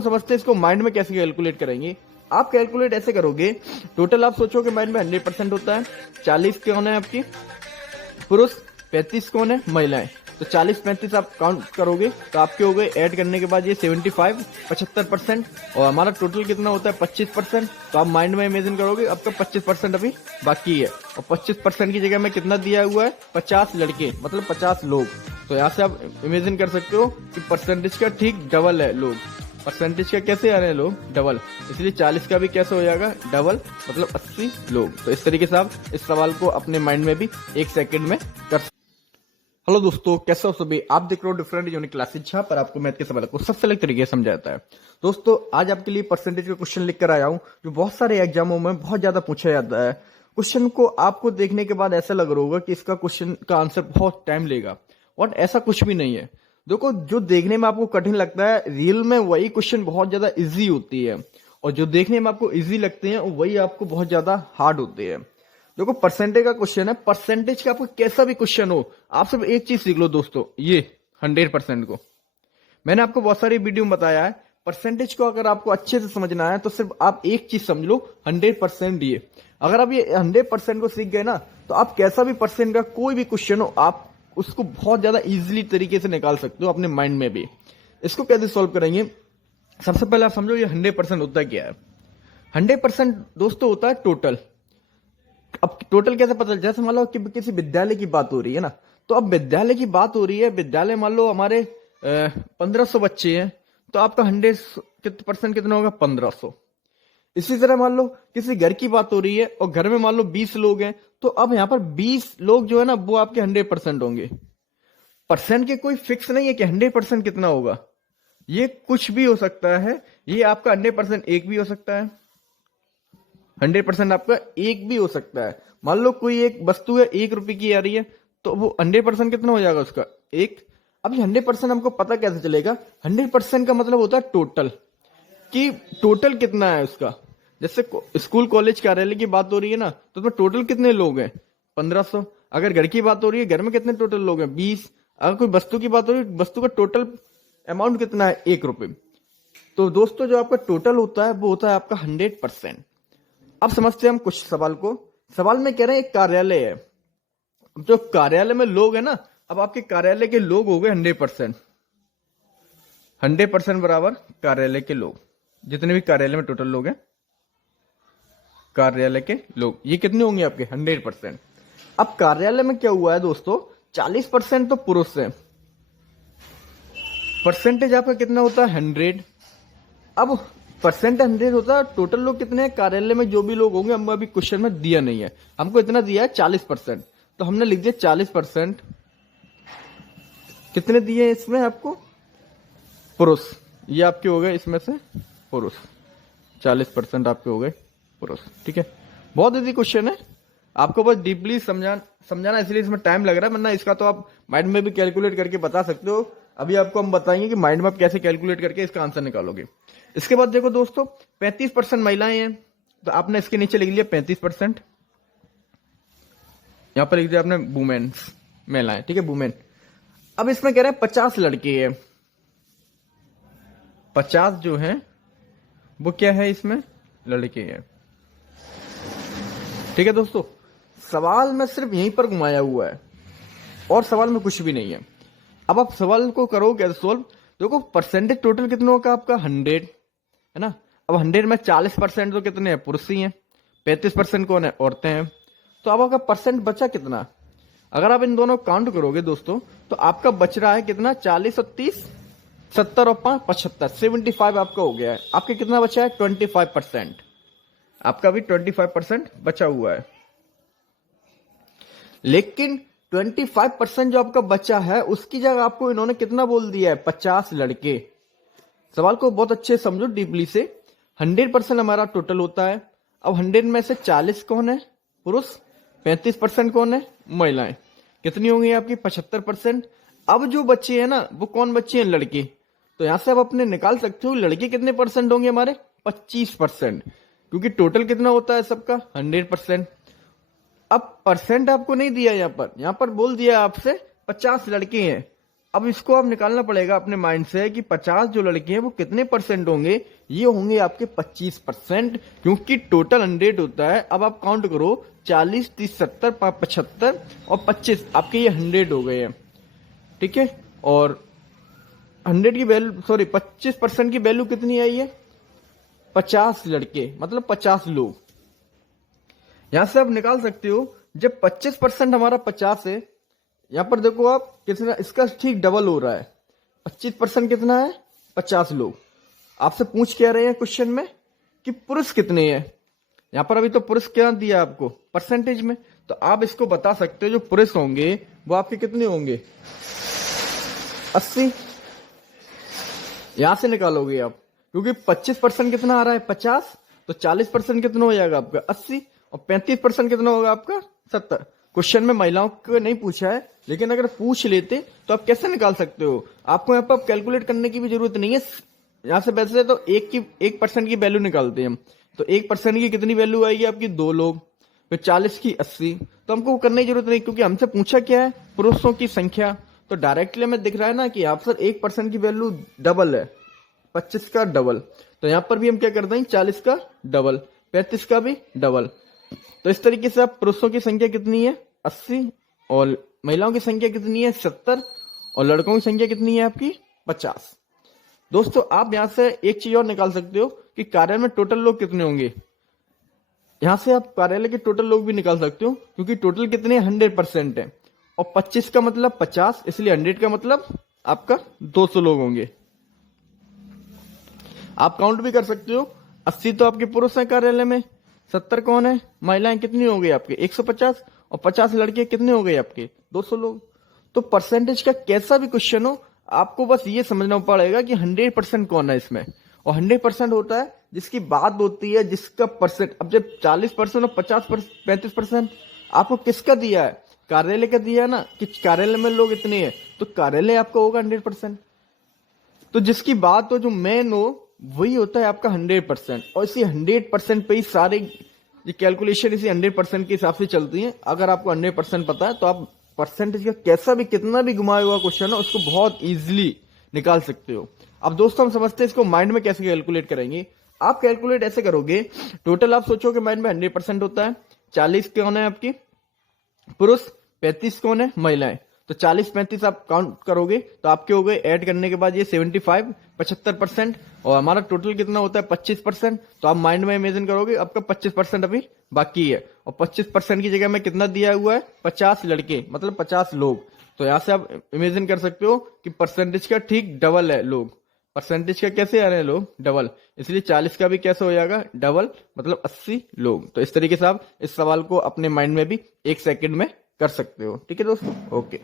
समझते हैं इसको माइंड में कैसे कैलकुलेट करेंगे। आप कैलकुलेट ऐसे करोगे, टोटल आप सोचोगे माइंड में 100% होता है। 40 कौन है आपकी पुरुष, 35 कौन है महिलाएं। तो 40-35 आप काउंट करोगे तो आपके हो गए, ऐड करने के बाद ये 75 75%, और हमारा टोटल कितना होता है 25%। तो आप माइंड में इमेजिन करोगे आपका 25% अभी बाकी है, और 25% की जगह में कितना दिया हुआ है 50 लड़के, मतलब 50 लोग। तो यहाँ से आप इमेजिन कर सकते हो कि परसेंटेज का ठीक डबल है लोग। परसेंटेज का कैसे आ रहे हैं लोग, डबल, इसलिए 40 का भी कैसे हो जाएगा डबल, मतलब 80 लोग। तो इस तरीके से आप इस सवाल को अपने माइंड में भी 1 सेकंड में कर। हेलो दोस्तों, कैसे हो सभी। आप देख रहे हो डिफरेंट यूनिक क्लासेज, जहां पर आपको मैथ के सवाल को सबसे अलग तरीके से समझाया जाता है। दोस्तों आज आपके लिए परसेंटेज का क्वेश्चन लिख कर आया हूं, जो बहुत सारे एग्जामों में बहुत ज्यादा पूछा जाता है। क्वेश्चन को आपको देखने के बाद ऐसा लग रहा होगा कि इसका क्वेश्चन का आंसर बहुत टाइम लेगा, और ऐसा कुछ भी नहीं है। देखो, जो देखने में आपको कठिन लगता है, रियल में वही क्वेश्चन बहुत ज्यादा इजी होती है, और जो देखने में आपको इजी लगते हैं वही आपको बहुत ज्यादा हार्ड होते हैं। देखो, परसेंटेज का क्वेश्चन है, परसेंटेज का आपको कैसा भी क्वेश्चन हो, आप सिर्फ एक चीज सीख लो दोस्तों, ये 100% को। मैंने आपको बहुत सारी वीडियो में बताया है, परसेंटेज को अगर आपको अच्छे से समझना है तो सिर्फ आप एक चीज समझ लो, 100%। ये अगर आप ये 100% को सीख गए ना, तो आप कैसा भी परसेंट का कोई भी क्वेश्चन हो, आप उसको बहुत ज्यादा इजिली तरीके से निकाल सकते हो अपने माइंड में भी। इसको कैसे सॉल्व करेंगे, सबसे पहले आप समझो ये 100% होता क्या है। 100% दोस्तों होता है टोटल। अब टोटल कैसे पता, जैसे मान लो कि किसी विद्यालय की बात हो रही है ना, तो अब विद्यालय की बात हो रही है, विद्यालय मान लो हमारे 1500 बच्चे हैं, तो आपका 100% कितना होगा 1500। इसी तरह मान लो किसी घर की बात हो रही है, और घर में मान लो 20 लोग हैं, तो अब यहां पर 20 लोग जो है ना वो आपके 100% होंगे। परसेंट के कोई फिक्स नहीं है कि 100% कितना होगा, ये कुछ भी हो सकता है। ये आपका 100% एक भी हो सकता है, 100% आपका एक भी हो सकता है। मान लो कोई एक वस्तु है 1 रुपए की आ रही है, तो वो 100% कितना हो जाएगा उसका एक। अब ये 100% हमको पता कैसे चलेगा, 100% का मतलब होता है टोटल, कि टोटल कितना है उसका। जैसे स्कूल कॉलेज कार्यालय की बात हो रही है ना, तो उसमें टोटल कितने लोग हैं 1500। अगर घर की बात हो रही है, घर में कितने टोटल लोग हैं 20। अगर कोई वस्तु की बात हो रही है, वस्तु का टोटल अमाउंट कितना है 1 रुपए। तो दोस्तों जो आपका टोटल होता है वो होता है आपका 100%। अब समझते हैं हम कुछ सवाल को। सवाल में कह रहे हैं एक कार्यालय है, जो कार्यालय में लोग हैं ना, अब आपके कार्यालय के लोग हो गए 100%। 100% बराबर कार्यालय के लोग, जितने भी कार्यालय में टोटल लोग हैं, कार्यालय के लोग ये कितने होंगे आपके 100%। अब कार्यालय में क्या हुआ है दोस्तों, 40% तो पुरुष है, परसेंटेज आपका कितना होता है 100। अब परसेंट 100 होता है, टोटल लोग कितने हैं कार्यालय में जो भी लोग होंगे, हमको अभी क्वेश्चन में दिया नहीं है, हमको इतना दिया है 40%, तो हमने लिख दिया 40%। कितने दिए हैं इसमें आपको पुरुष, ये आपके हो गए इसमें से पुरुष, 40% आपके हो गए पुरुष। ठीक है, बहुत इजी क्वेश्चन है, आपको बस डीपली समझाना इसलिए इसमें टाइम लग रहा है, वरना इसका तो आप माइंड में भी कैलकुलेट करके बता सकते हो। अभी आपको हम बताएंगे कि माइंड में आप कैसे कैलकुलेट करके इसका आंसर निकालोगे। इसके बाद देखो दोस्तों, 35% महिलाएं हैं, तो आपने इसके नीचे लिख लिया 35%, यहां पर लिख दिया आपने वुमेन्स, महिलाएं। ठीक है, वुमेन। अब इसमें कह रहे हैं 50 लड़के हैं, 50 जो है वो क्या है, इसमें लड़के हैं। ठीक है दोस्तों, सवाल में सिर्फ यहीं पर घुमाया हुआ है, और सवाल में कुछ भी नहीं है। अब आप सवाल को करो कैसे सोल्व। देखो, परसेंटेज टोटल कितना होगा आपका 100 है ना। अब 100 में 40% तो कितने हैं पुरुष ही हैं, 35% कौन है औरतें हैं। तो अब आपका परसेंट बचा कितना, अगर आप इन दोनों काउंट करोगे दोस्तों, तो आपका बच रहा है कितना 40 और 30, 70 और 5 75, 75 आपका हो गया है। आपके कितना बचा है 25%, आपका भी 25% बचा हुआ है। लेकिन 25% जो आपका बचा है, उसकी जगह आपको इन्होंने कितना बोल दिया है 50 लड़के। सवाल को बहुत अच्छे समझो डीपली से। 100% हमारा टोटल होता है। अब 100 में से 40 कौन है पुरुष, 35% कौन है महिलाएं, कितनी होंगी आपकी 75%। अब जो बच्चे हैं ना वो कौन बच्चे हैं, लड़के। तो यहां से आप अपने निकाल सकते हो लड़के कितने परसेंट होंगे हमारे 25%, क्योंकि टोटल कितना होता है सबका 100%। अब परसेंट आपको नहीं दिया, यहां पर बोल दिया आपसे 50 लड़के हैं, अब इसको आप निकालना पड़ेगा अपने माइंड से कि 50 जो लड़के हैं वो कितने परसेंट होंगे। ये होंगे आपके 25%, क्योंकि टोटल 100 होता है। अब आप काउंट करो 40, 30, 70, 75 और 25, आपके ये 100 हो गए हैं। ठीक है, और 100 की वैल्यू, सॉरी 25% की वैल्यू कितनी आई है? 50 लड़के, मतलब 50 लोग। यहां से आप निकाल सकते हो, जब 25% हमारा 50 है, यहां पर देखो आप कितना, इसका ठीक डबल हो रहा है। 25% कितना है? 50 लोग। आपसे पूछ क्या रहे हैं क्वेश्चन में कि पुरुष कितने हैं। यहां पर अभी तो पुरुष क्या दिया आपको परसेंटेज में, तो आप इसको बता सकते हो जो पुरुष होंगे वो आपके कितने होंगे? 80। यहां से निकालोगे आप, क्योंकि 25% कितना आ रहा है? 50, तो 40% कितना हो जाएगा आपका? 80, और 35% कितना होगा आपका? 70। क्वेश्चन में महिलाओं को नहीं पूछा है, लेकिन अगर पूछ लेते तो आप कैसे निकाल सकते हो? आपको यहाँ पर कैलकुलेट करने की भी जरूरत नहीं है। यहाँ से वैसे तो 1% की वैल्यू निकालते हैं हम, तो 1% की कितनी वैल्यू आएगी आपकी? 2 लोग। फिर 40 की 80, तो हमको करने की जरूरत नहीं, क्योंकि हमसे पूछा क्या है? पुरुषों की संख्या। तो डायरेक्टली हमें दिख रहा है ना कि यहाँ पर 1% की वैल्यू डबल है, 25 का डबल। तो यहाँ पर भी हम क्या करते हैं? 40 का डबल, 35 का भी डबल। तो इस तरीके से आप पुरुषों की संख्या कितनी है? 80, और महिलाओं की संख्या कितनी है? 70, और लड़कों की संख्या कितनी है आपकी? 50। दोस्तों, आप यहां से एक चीज और निकाल सकते हो कि कार्यालय में टोटल लोग कितने होंगे। यहां से आप कार्यालय के टोटल लोग भी निकाल सकते हो, क्योंकि टोटल कितने? 100% है, और 25 का मतलब 50, इसलिए 100 का मतलब आपका 200 लोग होंगे। आप काउंट भी कर सकते हो, 80 तो आपके पुरुष हैं कार्यालय में, 70 कौन है? महिलाएं। कितनी हो गई आपके? 150, और 50 लड़के कितने हो गए आपके? 200 लोग। तो परसेंटेज का कैसा भी क्वेश्चन हो, आपको बस ये समझना पड़ेगा कि 100% कौन है इसमें। और 100% होता है जिसकी बात होती है, जिसका परसेंट। अब जब 40% और 50%, 35% आपको किसका दिया है? कार्यालय का दिया है ना, कि कार्यालय में लोग इतने हैं, तो कार्यालय आपका होगा 100%। तो जिसकी बात हो, जो मेन हो, वही होता है आपका 100%। और इसी 100% पे ही सारे ये कैलकुलेशन इसी 100% के हिसाब से चलती है। अगर आपको 100% पता है तो आप परसेंटेज का कैसा भी, कितना भी घुमाया हुआ क्वेश्चन है, उसको बहुत इजीली निकाल सकते हो। अब दोस्तों, हम समझते हैं इसको माइंड में कैसे कैलकुलेट करेंगे। आप कैलकुलेट ऐसे करोगे, टोटल आप सोचोगे माइंड में 100% होता है। 40 कौन है आपकी? पुरुष। 35 कौन है? महिलाएं। तो 40, 35 आप काउंट करोगे तो आपके हो गए, ऐड करने के बाद ये 75, 75%, और हमारा टोटल कितना होता है? 25%। तो आप माइंड में इमेजिन करोगे आपका 25% अभी बाकी है, और 25% की जगह में कितना दिया हुआ है? 50 लड़के, मतलब 50 लोग। तो यहां से आप इमेजिन कर सकते हो कि परसेंटेज का ठीक डबल है लोग। परसेंटेज का कैसे आ रहे हैं लोग? डबल। इसलिए 40 का भी कैसे हो जाएगा? डबल, मतलब 80 लोग। तो इस तरीके से आप इस सवाल को अपने माइंड में भी 1 सेकंड में कर सकते हो। ठीक है दोस्तों, ओके।